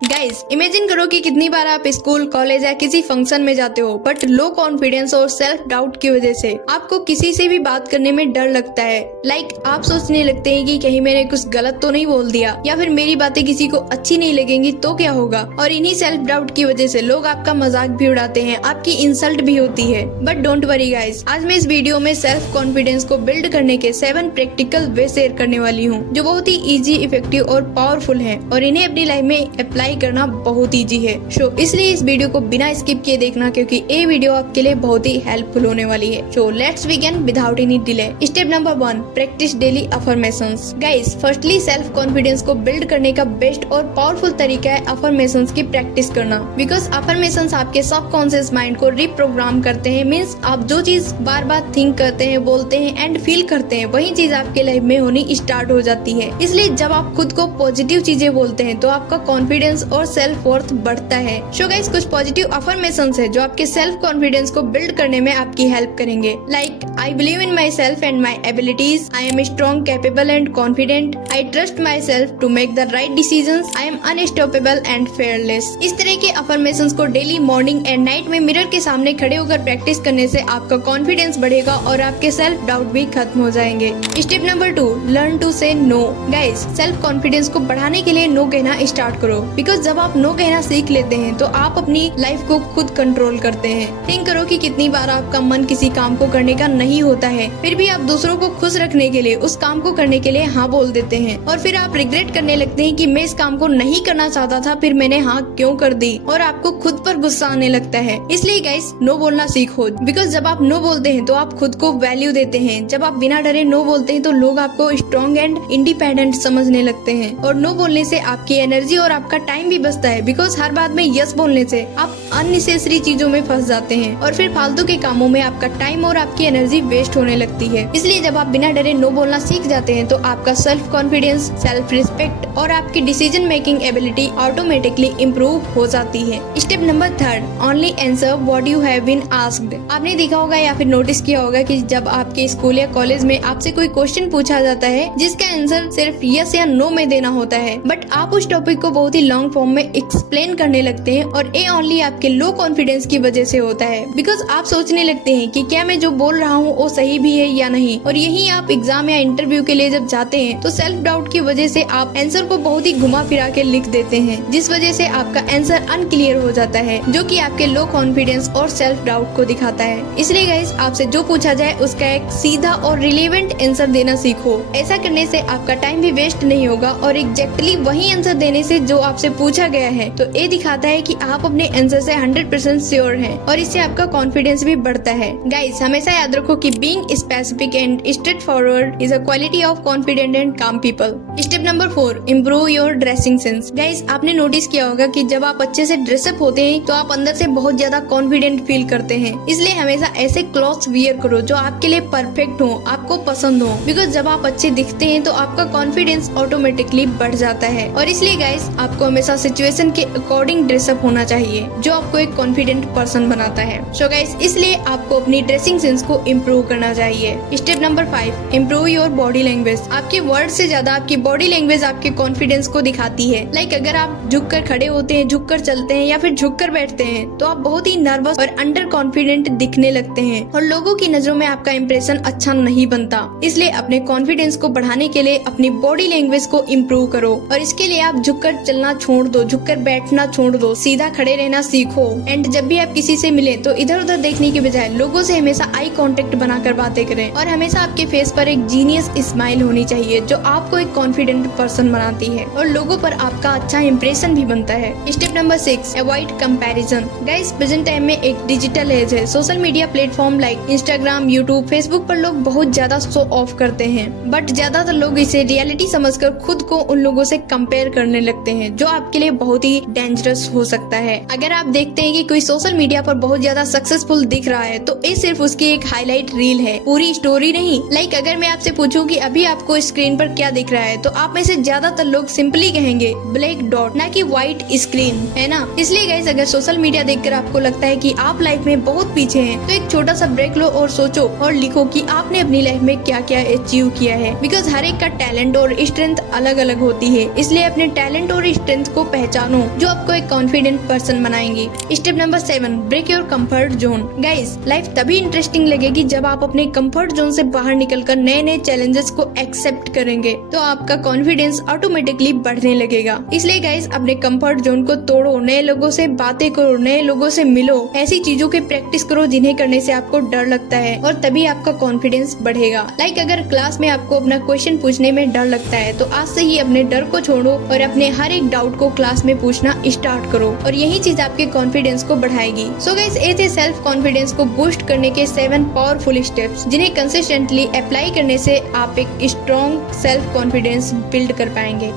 Guys, imagine करो कि कितनी बार आप स्कूल, कॉलेज या किसी फंक्शन में जाते हो बट लो कॉन्फिडेंस और सेल्फ डाउट की वजह से आपको किसी से भी बात करने में डर लगता है। आप सोचने लगते हैं कि कहीं मैंने कुछ गलत तो नहीं बोल दिया या फिर मेरी बातें किसी को अच्छी नहीं लगेंगी तो क्या होगा। और इन्हीं सेल्फ डाउट की वजह से लोग आपका मजाक भी उड़ाते हैं, आपकी इंसल्ट भी होती है। बट डोंट वरी गाइस, आज मैं इस वीडियो में सेल्फ कॉन्फिडेंस को बिल्ड करने के 7 प्रैक्टिकल वे शेयर करने वाली हूँ जो बहुत ही इजी, इफेक्टिव और पावरफुल है और इन्हें अपनी लाइफ में अप्लाई करना बहुत इजी है। इसलिए इस वीडियो को बिना स्किप किए देखना क्योंकि ये वीडियो आपके लिए बहुत ही हेल्पफुल होने वाली है। So let's begin without any delay. Step number 1, practice daily affirmations. Guys, firstly self confidence को बिल्ड करने का बेस्ट और पावरफुल तरीका है अफर्मेशंस की प्रैक्टिस करना। बिकॉज अफर्मेशंस आपके सबकॉन्शियस माइंड को रिप्रोग्राम करते हैं। मीन्स आप जो चीज बार बार थिंक करते हैं, बोलते हैं एंड फील करते हैं, वही चीज आपके लाइफ में होनी स्टार्ट हो जाती है। इसलिए जब आप खुद को पॉजिटिव चीजें बोलते हैं तो आपका कॉन्फिडेंस और सेल्फ वर्थ बढ़ता है। सो गाइस, कुछ पॉजिटिव अफर्मेशंस है जो आपके सेल्फ कॉन्फिडेंस को बिल्ड करने में आपकी हेल्प करेंगे। Like, I believe in myself and my abilities, I am strong, capable and confident, I trust myself to make the right decisions, I am unstoppable and fearless. इस तरह के affirmations को daily morning and night में mirror के सामने खड़े होकर practice करने से आपका कॉन्फिडेंस बढ़ेगा और आपके सेल्फ डाउट भी खत्म हो जाएंगे। स्टेप नंबर 2, लर्न टू से नो। गाइस, सेल्फ कॉन्फिडेंस को बढ़ाने के लिए नो कहना स्टार्ट करो। बिकॉज जब आप नो कहना सीख लेते हैं तो आप अपनी लाइफ को खुद कंट्रोल करते हैं। थिंक करो कि कितनी बार आपका मन किसी काम को करने का नहीं होता है, फिर भी आप दूसरों को खुश रखने के लिए उस काम को करने के लिए हाँ बोल देते हैं और फिर आप रिग्रेट करने लगते हैं कि मैं इस काम को नहीं करना चाहता था, फिर मैंने हाँ क्यों कर दी और आपको खुद पर गुस्सा आने लगता है। इसलिए गाइस, नो बोलना सीखो। बिकॉज जब आप नो बोलते हैं तो आप खुद को वैल्यू देते हैं। जब आप बिना डरे नो बोलते हैं तो लोग आपको स्ट्रॉन्ग एंड इंडिपेंडेंट समझने लगते हैं और नो बोलने से आपकी एनर्जी और आपका टाइम भी बचता है। बिकॉज हर बात में यस बोलने से आप अननेसेसरी चीजों में फंस जाते हैं और फिर फालतू के कामों में आपका टाइम और आपकी एनर्जी वेस्ट होने लगती है। इसलिए जब आप बिना डरे नो बोलना सीख जाते हैं तो आपका सेल्फ कॉन्फिडेंस, सेल्फ रिस्पेक्ट और आपकी decision making ability automatically improve हो जाती है। Step number 3, only answer what you have been asked. आपने देखा होगा या फिर नोटिस किया होगा कि जब आपके स्कूल या कॉलेज में आपसे कोई क्वेश्चन पूछा जाता है जिसका आंसर सिर्फ यस या नो में देना होता है, बट आप उस टॉपिक को बहुत ही लॉन्ग फॉर्म में एक्सप्लेन करने लगते हैं और ये ओनली आपके लो कॉन्फिडेंस की वजह से होता है। बिकॉज आप सोचने लगते हैं कि क्या मैं जो बोल रहा हूँ वो सही भी है या नहीं। और यही आप एग्जाम या इंटरव्यू के लिए जब जाते हैं तो सेल्फ डाउट की वजह से आप आंसर को बहुत ही घुमा फिरा के लिख देते हैं, जिस वजह से आपका आंसर अनक्लियर हो जाता है, जो कि आपके लो कॉन्फिडेंस और सेल्फ डाउट को दिखाता है। इसलिए गाइस, आपसे जो पूछा जाए उसका एक सीधा और रिलेवेंट आंसर देना सीखो। ऐसा करने से आपका टाइम भी वेस्ट नहीं होगा और एग्जैक्टली वही आंसर देने से जो आपसे पूछा गया है तो ये दिखाता है कि आप अपने आंसर से 100% श्योर हैं और इससे आपका कॉन्फिडेंस भी बढ़ता है। गाइस, हमेशा याद रखो कि being specific and straightforward is a quality of confident and calm people. Step number 4, improve your dressing sense. Guys, आपने नोटिस किया होगा कि जब आप अच्छे से ड्रेसअप होते हैं तो आप अंदर से बहुत ज्यादा कॉन्फिडेंट फील करते हैं। इसलिए हमेशा ऐसे क्लॉथ्स वियर करो जो आपके लिए परफेक्ट हो, आपको पसंद हो। बिकॉज जब आप अच्छे दिखते हैं तो आपका कॉन्फिडेंस ऑटोमेटिकली बढ़ जाता है। और इसलिए गाइस, आपको हमेशा सिचुएशन के अकॉर्डिंग ड्रेसअप होना चाहिए जो आपको एक कॉन्फिडेंट पर्सन बनाता है। सो गाइस, इसलिए आपको अपनी ड्रेसिंग सेंस को इम्प्रूव करना चाहिए। Step number 5, improve your body language. आपके वर्ड से ज्यादा आपकी बॉडी लैंग्वेज आपके कॉन्फिडेंस को दिखाती है। लाइक, अगर आप झुककर खड़े होते हैं, झुककर चलते हैं या फिर झुककर बैठते हैं तो आप बहुत ही नर्वस और अंडर कॉन्फिडेंट दिखने लगते हैं और लोगों की नजरों में आपका इंप्रेशन अच्छा नहीं बनता। इसलिए अपने कॉन्फिडेंस को बढ़ाने के लिए अपनी बॉडी लैंग्वेज को इम्प्रूव करो और इसके लिए आप झुककर चलना छोड़ दो, झुककर बैठना छोड़ दो, सीधा खड़े रहना सीखो। एंड जब भी आप किसी से मिले तो इधर उधर देखने के बजाय लोगों से हमेशा आई कांटेक्ट बनाकर बातें करें और हमेशा आपके फेस पर एक जीनियस स्माइल होनी चाहिए जो आपको एक कॉन्फिडेंट पर्सन बनाती है और लोगों पर आपका अच्छा इंप्रेशन भी बनता है। Step number 6, avoid comparison. Guys, present time में एक डिजिटल एज है। Social media platform like Instagram, YouTube, Facebook पर लोग बहुत ज्यादा शो ऑफ करते हैं, बट ज्यादातर लोग इसे रियलिटी समझकर खुद को उन लोगों से कंपेयर करने लगते हैं, जो आपके लिए बहुत ही डेंजरस हो सकता है। अगर आप देखते हैं कि कोई सोशल मीडिया पर बहुत ज्यादा सक्सेसफुल दिख रहा है तो ये सिर्फ उसकी एक हाईलाइट रील है, पूरी स्टोरी नहीं। लाइक, अगर मैं आपसे पूछूं कि अभी आपको स्क्रीन पर क्या दिख रहा है तो आप में से ज्यादातर लोग सिंपली कहेंगे ब्लैक डॉट, ना कि व्हाइट स्क्रीन, है ना। इसलिए गाइस, अगर सोशल मीडिया देखकर आपको लगता है कि आप लाइफ में बहुत पीछे हैं तो एक छोटा सा ब्रेक लो और सोचो और लिखो कि आपने अपनी लाइफ में क्या क्या अचीव किया है। बिकॉज हर एक का टैलेंट और स्ट्रेंथ अलग अलग होती है, इसलिए अपने टैलेंट और स्ट्रेंथ स्ट्रेंथ को पहचानो जो आपको एक कॉन्फिडेंट पर्सन बनाएंगी। Step number 7, break your comfort zone. Guys, life तभी इंटरेस्टिंग लगेगी जब आप अपने कंफर्ट जोन से बाहर निकलकर नए नए चैलेंजेस को एक्सेप्ट करेंगे, तो आपका कॉन्फिडेंस ऑटोमेटिकली बढ़ने लगेगा। इसलिए गाइस, अपने कंफर्ट जोन को तोड़ो, नए लोगों से बातें करो, नए लोगों से मिलो, ऐसी चीजों की प्रैक्टिस करो जिन्हें करने से आपको डर लगता है, और तभी आपका कॉन्फिडेंस बढ़ेगा। लाइक अगर क्लास में आपको अपना क्वेश्चन पूछने में डर लगता है, तो आज से ही अपने डर को छोड़ो और अपने हर एक डाउट को क्लास में पूछना स्टार्ट करो, और यही चीज आपके कॉन्फिडेंस को बढ़ाएगी। सो गाइस, ये थे सेल्फ कॉन्फिडेंस को बूस्ट करने के 7 पावरफुल स्टेप्स, जिन्हें कंसिस्टेंटली अप्लाई करने से आप एक स्ट्रॉन्ग सेल्फ कॉन्फिडेंस बिल्ड कर पाएंगे।